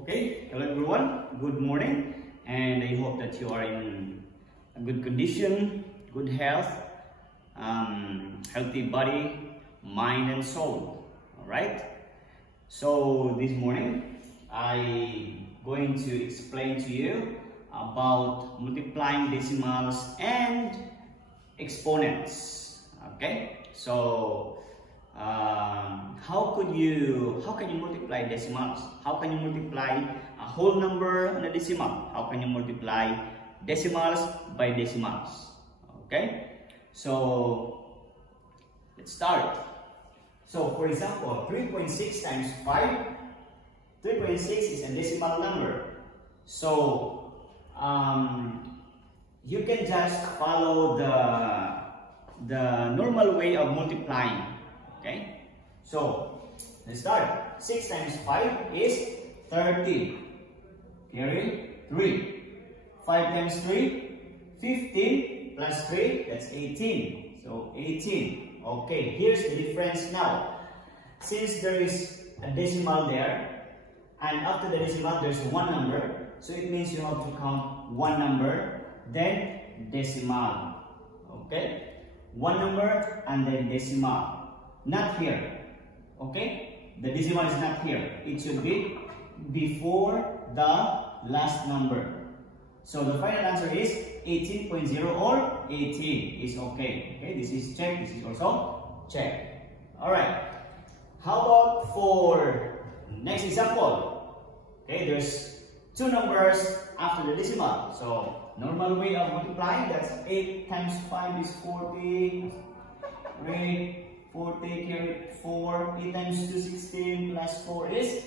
Okay, hello everyone, good morning, and I hope that you are in a good condition, good health, healthy body, mind and soul. Alright, so this morning I'm going to explain to you about multiplying decimals and exponents. Okay, so how can you multiply decimals? How can you multiply a whole number and a decimal? How can you multiply decimals by decimals? Okay, so let's start. So for example, 3.6 times 5, 3.6 is a decimal number. So you can just follow the normal way of multiplying. Okay, so let's start. 6 times 5 is 30. Carry 3. 5 times 3, 15 plus 3, that's 18. So 18. Okay, here's the difference now. Since there is a decimal there, and after the decimal there's one number, so it means you have to count one number, then decimal. Okay, one number and then decimal. Not here. Okay, the decimal is not here. It should be before the last number. So the final answer is 18.0 or 18 is okay. Okay, this is check. This is also check. All right. How about for next example? Okay, there's two numbers after the decimal. So normal way of multiplying, that's 8 times 5 is 40. 40 carry 4, 8 times 2, 16 plus 4 is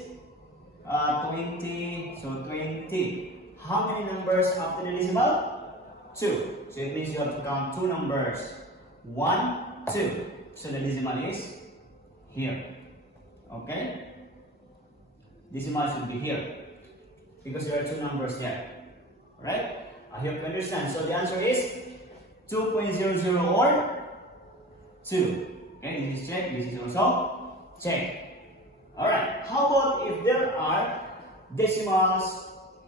20, so 20. How many numbers after the decimal? 2. So it means you have to count two numbers. 1, 2. So the decimal is here. Okay? Decimal should be here. Because there are two numbers there. Alright? I hope you understand. So the answer is 2.00 or 2. Okay, this is check, this is also check. Alright, how about if there are decimals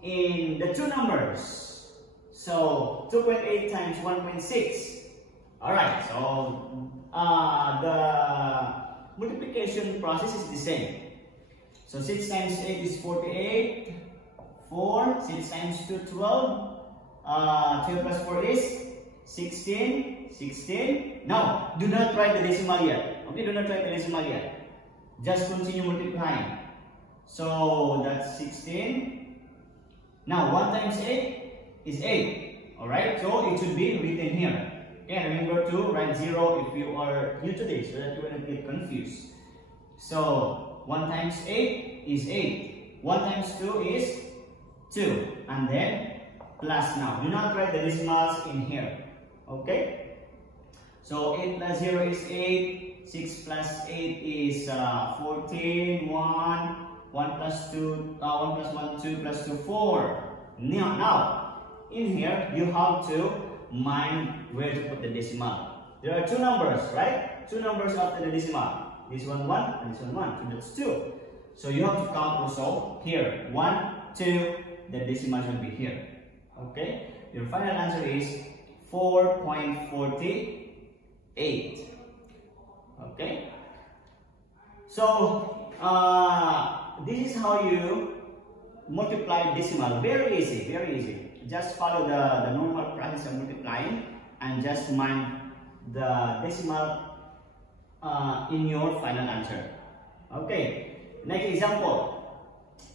in the two numbers? So 2.8 times 1.6. Alright, so the multiplication process is the same. So 6 times 8 is 48. 4, 6 times 2, 12. 12 plus 4 is 16. 16. Now, do not write the decimal yet. Okay, do not write the decimal yet. Just continue multiplying. So, that's 16. Now, 1 times 8 is 8. Alright, so it should be written here. Okay, remember to write 0 if you are new to this, so that you will not get confused. So, 1 times 8 is 8. 1 times 2 is 2. And then, plus now. Do not write the decimals in here. Okay? So 8 plus 0 is 8, 6 plus 8 is 14, 1 plus 2, 1 plus 1, 2 plus 2, 4. Now, in here, you have to mind where to put the decimal. There are two numbers, right? Two numbers after the decimal. This one 1 and this one 1, so that's 2. So you have to count also here, 1, 2, the decimal should be here. Okay? Your final answer is 4.48. Okay, so this is how you multiply decimal. Very easy, very easy. Just follow the normal process of multiplying and just mind the decimal in your final answer. Okay, next example,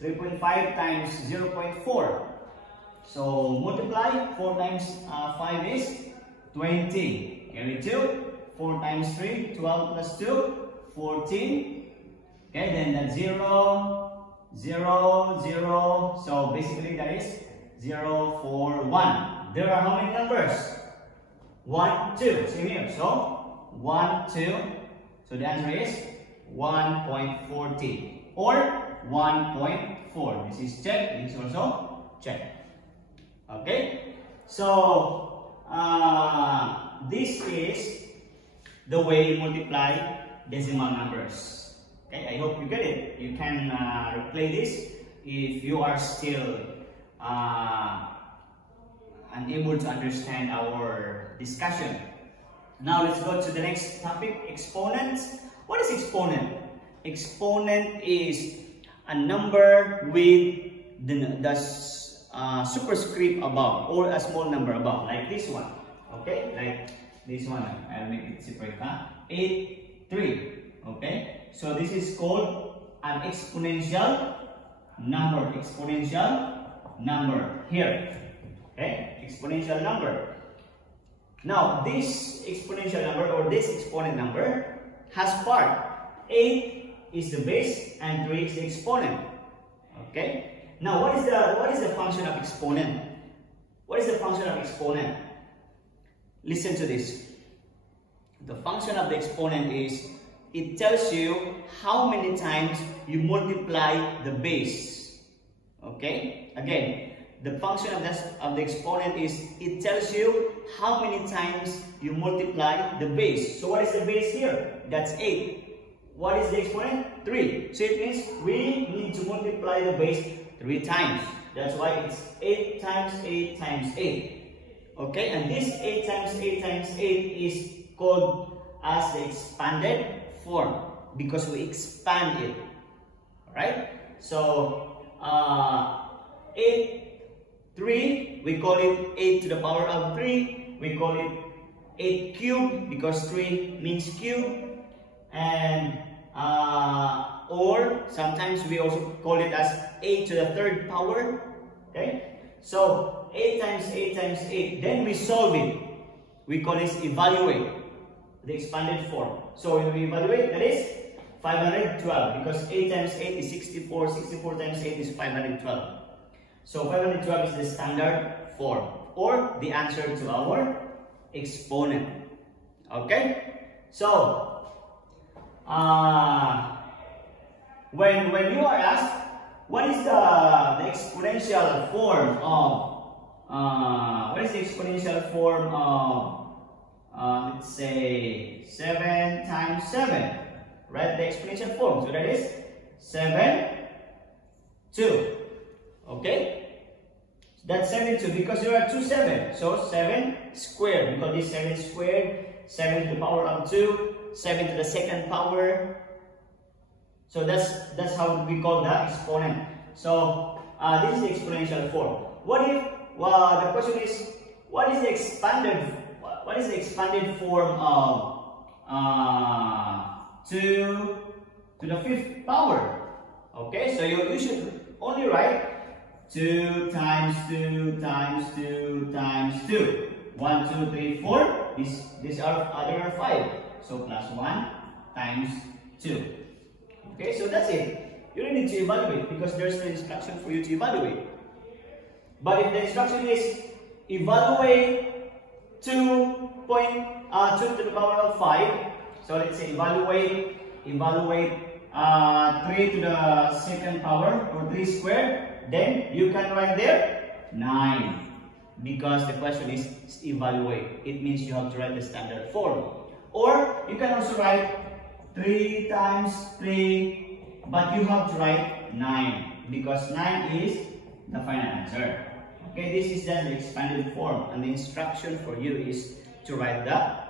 3.5 times 0.4. So multiply. 4 times 5 is 20. Carry 2. 4 times 3, 12 plus 2, 14. Okay, then that's 0, 0, 0. So basically that is 0, 4, 1. There are how many numbers? 1, 2. Same here. So 1, 2. So the answer is 1.40 or 1.4. This is check. This is also check. Okay. So this is the way you multiply decimal numbers. Okay, I hope you get it. You can replay this if you are still unable to understand our discussion. Now let's go to the next topic, exponents. What is exponent? Exponent is a number with the superscript above, or a small number above, like this one. Okay, like this one. I'll make it separate. 8, 3. Okay, so this is called an exponential number. Exponential number here. Okay, exponential number. Now this exponential number, or this exponent number, has part. 8 is the base and 3 is the exponent. Okay. Now what is the function of exponent? What is the function of exponent? Listen to this. The function of the exponent is, it tells you how many times you multiply the base. Okay. Again, the function of the exponent is, it tells you how many times you multiply the base. So what is the base here? That's 8. What is the exponent? 3. So it means we need to multiply the base 3 times. That's why it's 8 times 8 times 8. Okay, and this 8 times 8 times 8 is called as the expanded form, because we expand it. Alright? So 8, 3, we call it 8 to the power of 3. We call it 8 cubed because 3 means cube. And or sometimes we also call it as 8 to the 3rd power. Okay, so 8 times 8 times 8, then we solve it. We call this evaluate, the expanded form. So when we evaluate, that is 512, because 8 times 8 is 64, 64 times 8 is 512. So 512 is the standard form, or the answer to our exponent. Okay, so when you are asked what is the exponential form of let's say 7 times 7, right? The exponential form, so that is 7, 2. Okay, that's 72 because there are 2 7, so 7 squared, because this 7 squared, 7 to the power of 2, 7 to the 2nd power. So that's how we call the exponent. So this is the exponential form. What if the question is, what is the expanded form of 2 to the 5th power? Okay, so you should only write 2 times 2 times 2 times 2. 1, 2, 3, 4. These are other 5. So plus 1 times 2. Okay, so that's it. You don't need to evaluate because there's no instruction for you to evaluate. But if the instruction is evaluate 2 to the power of 5, so let's say evaluate 3 to the 2nd power, or 3 squared, then you can write there 9, because the question is evaluate. It means you have to write the standard form. Or you can also write 3 times 3, but you have to write 9, because 9 is the final answer. Okay, this is just the expanded form, and the instruction for you is to write the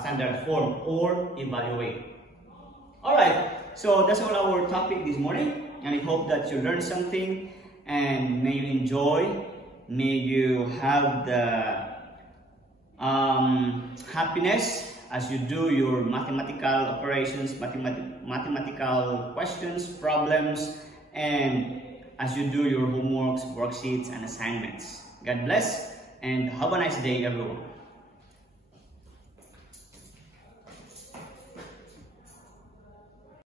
standard form or evaluate. Alright, so that's all our topic this morning, and I hope that you learned something, and may you enjoy, may you have the happiness as you do your mathematical operations, mathematical questions, problems, and as you do your homeworks, worksheets, and assignments. God bless, and have a nice day, everyone.